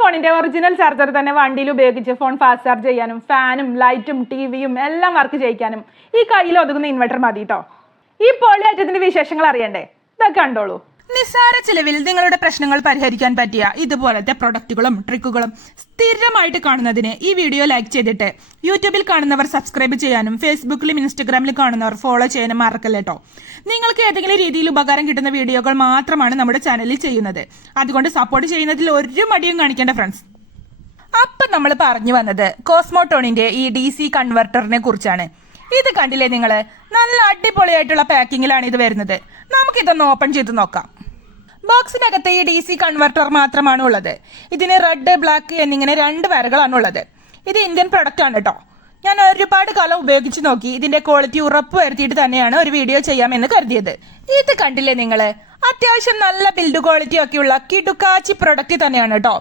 ഫോണിന്റെ original charger തന്നെ വണ്ടിയിൽ ഉപയോഗിച്ച് ഫോൺ ഫാസ്റ്റ് ചാർജ് ചെയ്യാനും ഫാനും ലൈറ്റും ടിവിയും എല്ലാം വർക്ക് ചെയ്യിക്കാനും ഈ കയ്യിൽ ഒതുങ്ങുന്ന ഇൻവെർട്ടർ മതി കേട്ടോ ഈ പോളി ഐറ്റത്തിന്റെ വിശേഷങ്ങൾ അറിയണ്ടേ? ഇതൊക്കെ കണ്ടോളൂ. നിസ്സാര ചിലവിൽ നിങ്ങളുടെ പ്രശ്നങ്ങൾ പരിഹരിക്കാൻ പറ്റിയ ഇതുപോലത്തെ പ്രൊഡക്റ്റുകളും ട്രിക്കുകളും സ്ഥിരമായിട്ട് കാണുന്നതിന് ഈ വീഡിയോ ലൈക്ക് ചെയ്തിട്ട് യൂട്യൂബിൽ കാണുന്നവർ സബ്സ്ക്രൈബ് ചെയ്യാനും ഫേസ്ബുക്കിലും ഇൻസ്റ്റഗ്രാമിലും കാണുന്നവർ ഫോളോ ചെയ്യാനും മറക്കല്ലേട്ടോ നിങ്ങൾക്ക് ഏതെങ്കിലും രീതിയിൽ ഉപകാരം കിട്ടുന്ന വീഡിയോകൾ മാത്രമാണ് നമ്മുടെ ചാനലിൽ ചെയ്യുന്നത്. അതുകൊണ്ട് സപ്പോർട്ട് ചെയ്യുന്നതിൽ ഒരു മടിയും കാണിക്കേണ്ട ഫ്രണ്ട്സ് അപ്പൊ നമ്മൾ പറഞ്ഞു വന്നത് കോസ്മോട്ടോണിന്റെ ഈ ഡി സി കൺവെർട്ടറിനെ കുറിച്ചാണ്. ഇത് കണ്ടില്ലേ നിങ്ങൾ? നല്ല അടിപൊളിയായിട്ടുള്ള പാക്കിങ്ങിലാണ് ഇത് വരുന്നത്. നമുക്കിതൊന്ന് ഓപ്പൺ ചെയ്ത് നോക്കാം. ബോക്സിനകത്ത് ഈ ഡി സി കൺവെർട്ടർ മാത്രമാണ് ഉള്ളത് ഇതിന് റെഡ് ബ്ലാക്ക് എന്നിങ്ങനെ രണ്ട് വരകളാണ് ഉള്ളത് ഇത് ഇന്ത്യൻ പ്രൊഡക്റ്റ് ആണ് കേട്ടോ ഞാൻ ഒരുപാട് കാലം ഉപയോഗിച്ച് നോക്കി ഇതിന്റെ ക്വാളിറ്റി ഉറപ്പ് വരുത്തിയിട്ട് തന്നെയാണ് ഒരു വീഡിയോ ചെയ്യാമെന്ന് കരുതിയത്. ഇത് കണ്ടില്ലേ നിങ്ങൾ അത്യാവശ്യം നല്ല ബിൽഡ് ക്വാളിറ്റി ഒക്കെയുള്ള കിടുക്കാച്ചി പ്രൊഡക്റ്റ് തന്നെയാണ് കേട്ടോ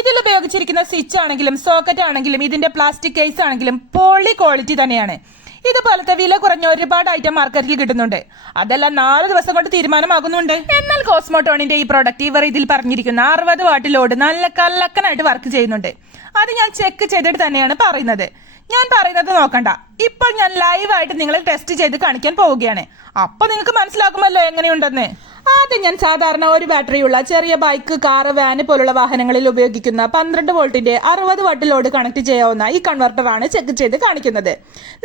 ഇതിൽ ഉപയോഗിച്ചിരിക്കുന്ന സ്വിച്ച് ആണെങ്കിലും സോക്കറ്റ് ആണെങ്കിലും ഇതിന്റെ പ്ലാസ്റ്റിക് കേസ് ആണെങ്കിലും പോളി ക്വാളിറ്റി തന്നെയാണ്. ഇതുപോലത്തെ വില കുറഞ്ഞ ഒരുപാട് ഐറ്റം മാർക്കറ്റിൽ കിട്ടുന്നുണ്ട്. അതെല്ലാം നാല് ദിവസം കൊണ്ട് തീരുമാനമാകുന്നുണ്ട്. എന്നാൽ കോസ്മോട്ടോണിന്റെ ഈ പ്രൊഡക്റ്റ് ഇവർ ഇതിൽ പറഞ്ഞിരിക്കുന്ന അറുപത് വാട്ട് ലോഡ് നല്ല കല്ലക്കനായിട്ട് വർക്ക് ചെയ്യുന്നുണ്ട്. അത് ഞാൻ ചെക്ക് ചെയ്തിട്ട് തന്നെയാണ് പറയുന്നത്. ഞാൻ പറയുന്നത് നോക്കണ്ട. ഇപ്പോൾ ഞാൻ ലൈവായിട്ട് നിങ്ങളെ ടെസ്റ്റ് ചെയ്ത് കാണിക്കാൻ പോവുകയാണ്. അപ്പൊ നിങ്ങൾക്ക് മനസ്സിലാക്കുമല്ലോ എങ്ങനെയുണ്ടെന്ന്. ആദ്യം ഞാൻ സാധാരണ ഒരു ബാറ്ററിയുള്ള ചെറിയ ബൈക്ക് കാർ വാന് പോലുള്ള വാഹനങ്ങളിൽ ഉപയോഗിക്കുന്ന പന്ത്രണ്ട് വോൾട്ടിന്റെ അറുപത് വട്ട് ലോഡ് കണക്ട് ചെയ്യാവുന്ന ഈ കൺവെർട്ടറാണ് ചെക്ക് ചെയ്ത് കാണിക്കുന്നത്.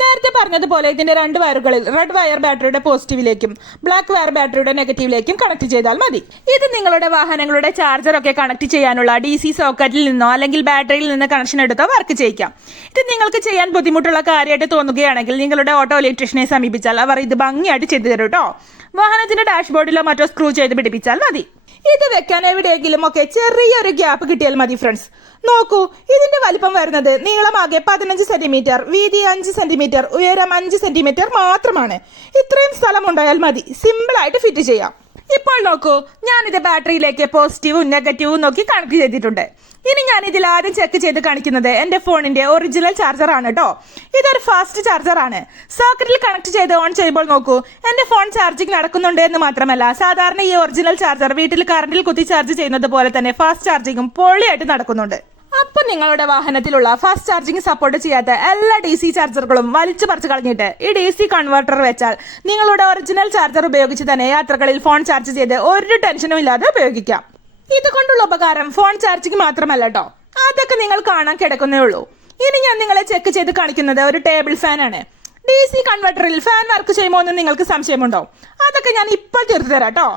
നേരത്തെ പറഞ്ഞതുപോലെ ഇതിന്റെ രണ്ട് വയറുകളിൽ റെഡ് വയർ ബാറ്ററിയുടെ പോസിറ്റീവിലേക്കും ബ്ലാക്ക് വയർ ബാറ്ററിയുടെ നെഗറ്റീവിലേക്കും കണക്ട് ചെയ്താൽ മതി. ഇത് നിങ്ങളുടെ വാഹനങ്ങളുടെ ചാർജർ ഒക്കെ കണക്ട് ചെയ്യാനുള്ള ഡി സി സോക്കറ്റിൽ നിന്നോ അല്ലെങ്കിൽ ബാറ്ററിയിൽ നിന്ന് കണക്ഷൻ എടുത്തോ വർക്ക് ചെയ്യിക്കാം. ഇത് നിങ്ങൾക്ക് ചെയ്യാൻ ബുദ്ധിമുട്ടുള്ള കാര്യമായിട്ട് തോന്നുകയാണെങ്കിൽ നിങ്ങളുടെ ഓട്ടോ ഇലക്ട്രീഷ്യനെ സമീപിച്ചാൽ അവർ ഇത് ഭംഗിയായിട്ട് ചെയ്തു തരും കേട്ടോ വാഹനത്തിന്റെ ഡാഷ്ബോർഡിലോ മറ്റോ സ്ക്രൂ ചെയ്ത് പിടിപ്പിച്ചാൽ മതി. ഇത് വെക്കാൻ എവിടെയെങ്കിലും ഒക്കെ ചെറിയൊരു ഗ്യാപ്പ് കിട്ടിയാൽ മതി ഫ്രണ്ട്സ് നോക്കൂ ഇതിന്റെ വലിപ്പം വരുന്നത് നീളമാകെ പതിനഞ്ച് സെന്റിമീറ്റർ വീതി അഞ്ച് സെന്റിമീറ്റർ ഉയരം അഞ്ച് സെന്റിമീറ്റർ മാത്രമാണ്. ഇത്രയും സ്ഥലം ഉണ്ടായാൽ മതി. സിമ്പിൾ ആയിട്ട് ഫിറ്റ് ചെയ്യാം. ഇപ്പോൾ നോക്കൂ ഞാനിത് ബാറ്ററിയിലേക്ക് പോസിറ്റീവും നെഗറ്റീവും നോക്കി കണക്ട് ചെയ്തിട്ടുണ്ട്. ഇനി ഞാൻ ഇതിൽ ആദ്യം ചെക്ക് ചെയ്ത് കാണിക്കുന്നത് എന്റെ ഫോണിന്റെ ഒറിജിനൽ ചാർജർ ആണ് കേട്ടോ ഇതൊരു ഫാസ്റ്റ് ചാർജർ ആണ്. സോക്കറ്റിൽ കണക്ട് ചെയ്ത് ഓൺ ചെയ്യുമ്പോൾ നോക്കൂ എന്റെ ഫോൺ ചാർജിങ് നടക്കുന്നുണ്ട് എന്ന് മാത്രമല്ല സാധാരണ ഈ ഒറിജിനൽ ചാർജർ വീട്ടിൽ കറണ്ടിൽ കുത്തി ചാർജ് ചെയ്യുന്നത് പോലെ തന്നെ ഫാസ്റ്റ് ചാർജിങ്ങും പൊളിയായിട്ട് നടക്കുന്നുണ്ട്. അപ്പൊ നിങ്ങളുടെ വാഹനത്തിലുള്ള ഫാസ്റ്റ് ചാർജിങ് സപ്പോർട്ട് ചെയ്യാത്ത എല്ലാ ഡി സി ചാർജറുകളും വലിച്ചു പറിച്ചു കളഞ്ഞിട്ട് ഈ ഡി സി കൺവെർട്ടർ വെച്ചാൽ നിങ്ങളുടെ ഒറിജിനൽ ചാർജർ ഉപയോഗിച്ച് തന്നെ യാത്രകളിൽ ഫോൺ ചാർജ് ചെയ്ത് ഒരു ടെൻഷനും ഇല്ലാതെ ഉപയോഗിക്കാം. ഇതുകൊണ്ടുള്ള ഉപകാരം ഫോൺ ചാർജിങ് മാത്രമല്ല കേട്ടോ അതൊക്കെ നിങ്ങൾ കാണാൻ കിടക്കുന്നേ ഉള്ളൂ. ഇനി ഞാൻ നിങ്ങളെ ചെക്ക് ചെയ്ത് കാണിക്കുന്നത് ഒരു ടേബിൾ ഫാൻ ആണ്. ഡി സി കൺവെർട്ടറിൽ ഫാൻ വർക്ക് ചെയ്യുമോ എന്ന് നിങ്ങൾക്ക് സംശയമുണ്ടോ? അതൊക്കെ ഞാൻ ഇപ്പോൾ തീർത്തു തരാം കേട്ടോ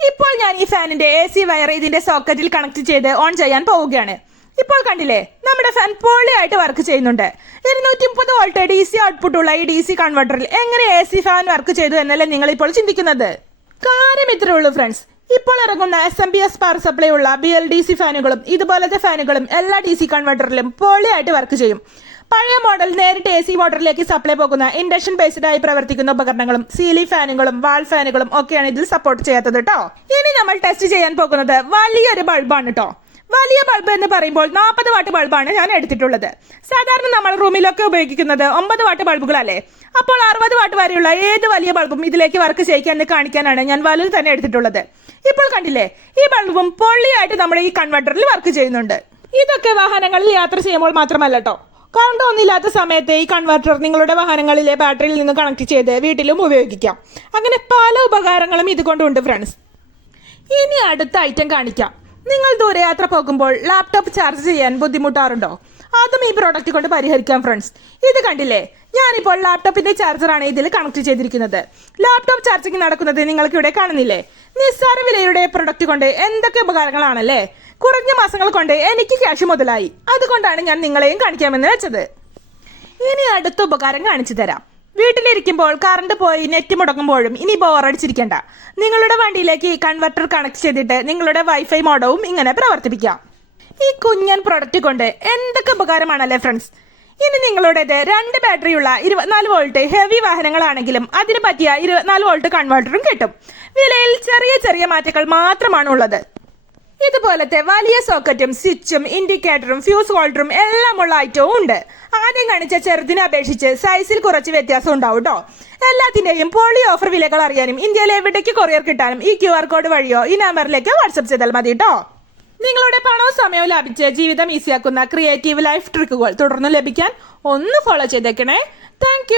ഇപ്പോൾ ഞാൻ ഈ ഫാനിന്റെ എ സി വയർ ഇതിന്റെ സോക്കറ്റിൽ കണക്ട് ചെയ്ത് ഓൺ ചെയ്യാൻ പോവുകയാണ്. ഇപ്പോൾ കണ്ടില്ലേ നമ്മുടെ ഫാൻ പൊളിയായിട്ട് വർക്ക് ചെയ്യുന്നുണ്ട്. ഇരുന്നൂറ്റി മുപ്പത് വോൾട്ട് ഡി സി ഔട്ട്പുട്ട് ഉള്ള ഈ ഡി സി കൺവെർട്ടറിൽ എങ്ങനെ എ സി ഫാൻ വർക്ക് ചെയ്തു എന്നല്ലേ നിങ്ങൾ ഇപ്പോൾ ചിന്തിക്കുന്നത്. കാര്യം ഇത്രേ ഉള്ളൂ ഫ്രണ്ട്സ് ഇപ്പോൾ ഇറങ്ങുന്ന S M B S power supply ഉള്ള ബി എൽ ഡി സി ഫാനുകളും ഇതുപോലത്തെ ഫാനുകളും എല്ലാ ഡി സി കൺവെർട്ടറിലും പൊളിയായിട്ട് വർക്ക് ചെയ്യും. പഴയ മോഡൽ നേരിട്ട് എ സി മോട്ടറിലേക്ക് സപ്ലൈ പോകുന്ന ഇൻഡക്ഷൻ ബേസ്ഡ് ആയി പ്രവർത്തിക്കുന്ന ഉപകരണങ്ങളും സീലി ഫാനുകളും വാൾ ഫാനുകളും ഒക്കെയാണ് ഇതിൽ സപ്പോർട്ട് ചെയ്യാത്തത് കേട്ടോ ഇനി നമ്മൾ ടെസ്റ്റ് ചെയ്യാൻ പോകുന്നത് വലിയൊരു ബൾബാണ് കേട്ടോ വലിയ ബൾബ് എന്ന് പറയുമ്പോൾ നാൽപ്പത് വാട്ട് ബൾബാണ് ഞാൻ എടുത്തിട്ടുള്ളത്. സാധാരണ നമ്മൾ റൂമിലൊക്കെ ഉപയോഗിക്കുന്നത് ഒമ്പത് വാട്ട് ബൾബുകളല്ലേ? അപ്പോൾ അറുപത് വാട്ട് വരെയുള്ള ഏത് വലിയ ബൾബും ഇതിലേക്ക് വർക്ക് ചെയ്യിക്കാൻ കാണിക്കാനാണ് ഞാൻ വലുത് തന്നെ എടുത്തിട്ടുള്ളത്. ഇപ്പോൾ കണ്ടില്ലേ ഈ ബൾബും പൊള്ളിയായിട്ട് നമ്മുടെ ഈ കൺവെർട്ടറിൽ വർക്ക് ചെയ്യുന്നുണ്ട്. ഇതൊക്കെ വാഹനങ്ങളിൽ യാത്ര ചെയ്യുമ്പോൾ മാത്രമല്ല കേട്ടോ കറണ്ട് ഒന്നില്ലാത്ത സമയത്ത് ഈ കൺവെർട്ടർ നിങ്ങളുടെ വാഹനങ്ങളിലെ ബാറ്ററിയിൽ നിന്ന് കണക്ട് ചെയ്ത് വീട്ടിലും ഉപയോഗിക്കാം. അങ്ങനെ പല ഉപകാരങ്ങളും ഇതുകൊണ്ടുണ്ട് ഫ്രണ്ട്സ് ഇനി അടുത്ത ഐറ്റം കാണിക്കാം. നിങ്ങൾ ദൂരയാത്ര പോകുമ്പോൾ ലാപ്ടോപ്പ് ചാർജ് ചെയ്യാൻ ബുദ്ധിമുട്ടാറുണ്ടോ? അതും ഈ പ്രോഡക്റ്റ് കൊണ്ട് പരിഹരിക്കാം ഫ്രണ്ട്സ് ഇത് കണ്ടില്ലേ? ഞാനിപ്പോൾ ലാപ്ടോപ്പിന്റെ ചാർജറാണ് ഇതിൽ കണക്ട് ചെയ്തിരിക്കുന്നത്. ലാപ്ടോപ്പ് ചാർജിങ് നടക്കുന്നത് നിങ്ങൾക്ക് ഇവിടെ കാണുന്നില്ലേ? നിസ്സാര വിലയുടെ പ്രൊഡക്റ്റ് കൊണ്ട് എന്തൊക്കെ ഉപകാരങ്ങളാണല്ലേ? കുറഞ്ഞ മാസങ്ങൾ കൊണ്ട് എനിക്ക് ക്യാഷ് മുതലായി. അതുകൊണ്ടാണ് ഞാൻ നിങ്ങളെയും കാണിക്കാമെന്ന് വെച്ചത്. ഇനി അടുത്ത ഉപകാരം കാണിച്ചു തരാം. വീട്ടിലിരിക്കുമ്പോൾ കറണ്ട് പോയി നെറ്റ് മുടങ്ങുമ്പോഴും ഇനി ബോറടിച്ചിരിക്കണ്ട നിങ്ങളുടെ വണ്ടിയിലേക്ക് കൺവെർട്ടർ കണക്ട് ചെയ്തിട്ട് നിങ്ങളുടെ വൈഫൈ മോഡവും ഇങ്ങനെ പ്രവർത്തിപ്പിക്കാം. ഈ കുഞ്ഞൻ പ്രൊഡക്റ്റ് കൊണ്ട് എന്തൊക്കെ ഉപകാരമാണല്ലേ ഫ്രണ്ട്സ് ഇനി നിങ്ങളുടേത് രണ്ട് ബാറ്ററിയുള്ള ഇരുപത്തിനാല് വോൾട്ട് ഹെവി വാഹനങ്ങളാണെങ്കിലും അതിന് പറ്റിയ ഇരുപത്തിനാല് വോൾട്ട് കൺവെർട്ടറും കിട്ടും. വിലയിൽ ചെറിയ ചെറിയ മാറ്റങ്ങൾ മാത്രമാണ് ഉള്ളത്. ഇതുപോലത്തെ വലിയ സോക്കറ്റും സ്വിച്ചും ഇൻഡിക്കേറ്ററും ഫ്യൂസ് ഹോൾഡറും എല്ലാം ഉള്ള ഐറ്റവും ഉണ്ട്. ആദ്യം കാണിച്ച ചെറുതിനെ അപേക്ഷിച്ച് സൈസിൽ കുറച്ച് വ്യത്യാസം ഉണ്ടാവും കേട്ടോ എല്ലാത്തിന്റെയും പോളി ഓഫർ വിലകൾ അറിയാനും ഇന്ത്യയിൽ എവിടേക്ക് കൊറിയർ കിട്ടാനും ഈ ക്യു ആർ കോഡ് വഴിയോ ഈ നമ്പറിലേക്ക് വാട്സപ്പ് ചെയ്താൽ മതി കേട്ടോ നിങ്ങളുടെ പണവും സമയവും ലാഭിച്ച് ജീവിതം ഈസിയാക്കുന്ന ക്രിയേറ്റീവ് ലൈഫ് ട്രിക്കുകൾ തുടർന്ന് ലഭിക്കാൻ ഒന്ന് ഫോളോ ചെയ്തേക്കണേ. താങ്ക്